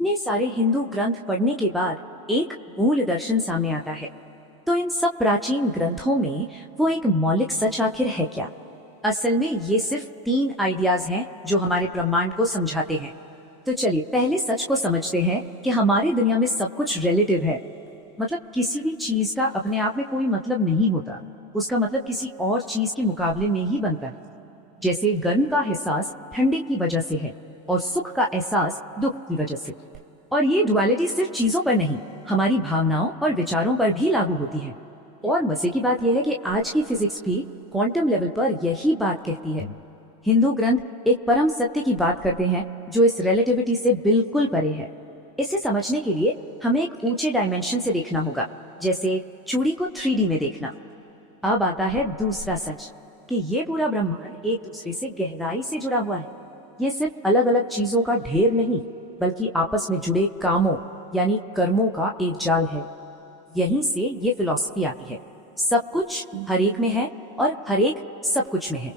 इतने सारे हिंदू ग्रंथ पढ़ने के बाद एक मूल दर्शन सामने आता है। तो इन सब प्राचीन ग्रंथों में वो एक मौलिक सच आखिर है क्या? असल में ये सिर्फ 3 आइडियाज हैं जो हमारे ब्रह्मांड को समझाते हैं। तो चलिए पहले सच को समझते हैं कि हमारी दुनिया में सब कुछ रिलेटिव है। मतलब किसी भी चीज का अपने आप में कोई मतलब नहीं होता, उसका मतलब किसी और चीज के मुकाबले में ही बनता है। जैसे गर्म का एहसास ठंडे की वजह से है और सुख का एहसास दुख की वजह से। और ये डुअलिटी सिर्फ चीजों पर नहीं, हमारी भावनाओं और विचारों पर भी लागू होती है। और मजे की बात यह है कि आज की फिजिक्स भी क्वांटम लेवल पर यही बात कहती है। हिंदू ग्रंथ एक परम सत्य की बात करते हैं जो इस रिलेटिविटी से बिल्कुल परे है। इसे समझने के लिए हमें एक ऊंचे डायमेंशन से देखना होगा, जैसे चूड़ी को 3D में देखना। अब आता है दूसरा सच कि ये पूरा ब्रह्मांड एक दूसरे से गहराई से जुड़ा हुआ है। ये सिर्फ अलग अलग चीजों का ढेर नहीं, बल्कि आपस में जुड़े कामों यानी कर्मों का एक जाल है। यहीं से ये फिलॉसफी आती है, सब कुछ हर एक में है और हर एक सब कुछ में है।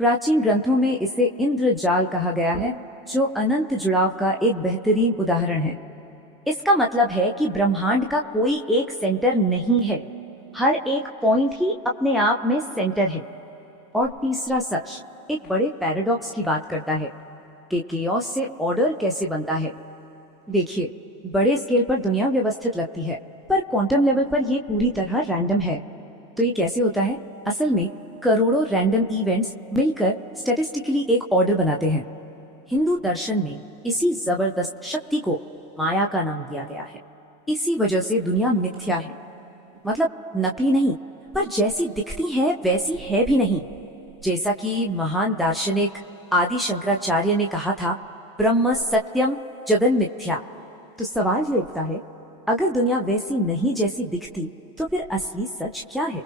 प्राचीन ग्रंथों में इसे इंद्र जाल कहा गया है, जो अनंत जुड़ाव का एक बेहतरीन उदाहरण है। इसका मतलब है कि ब्रह्मांड का कोई एक सेंटर नहीं है, हर एक पॉइंट ही अपने आप में सेंटर है। और तीसरा सच एक बड़े पैराडॉक्स की बात करता है कि केओस से ऑर्डर कैसे बनता है। देखिए, बड़े स्केल पर दुनिया व्यवस्थित लगती है, पर क्वांटम लेवल पर यह पूरी तरह रैंडम है। तो ये कैसे होता है? असल में करोड़ों रैंडम इवेंट्स मिलकर स्टैटिस्टिकली एक ऑर्डर बनाते हैं। हिंदू दर्शन में इसी जबरदस्त शक्ति को माया का नाम दिया गया है। इसी वजह से दुनिया मिथ्या है, मतलब नकली नहीं, पर जैसी दिखती है वैसी है भी नहीं। जैसा कि महान दार्शनिक आदि शंकराचार्य ने कहा था, ब्रह्म सत्यम जगन मिथ्या। तो सवाल ये उठता है, अगर दुनिया वैसी नहीं जैसी दिखती तो फिर असली सच क्या है?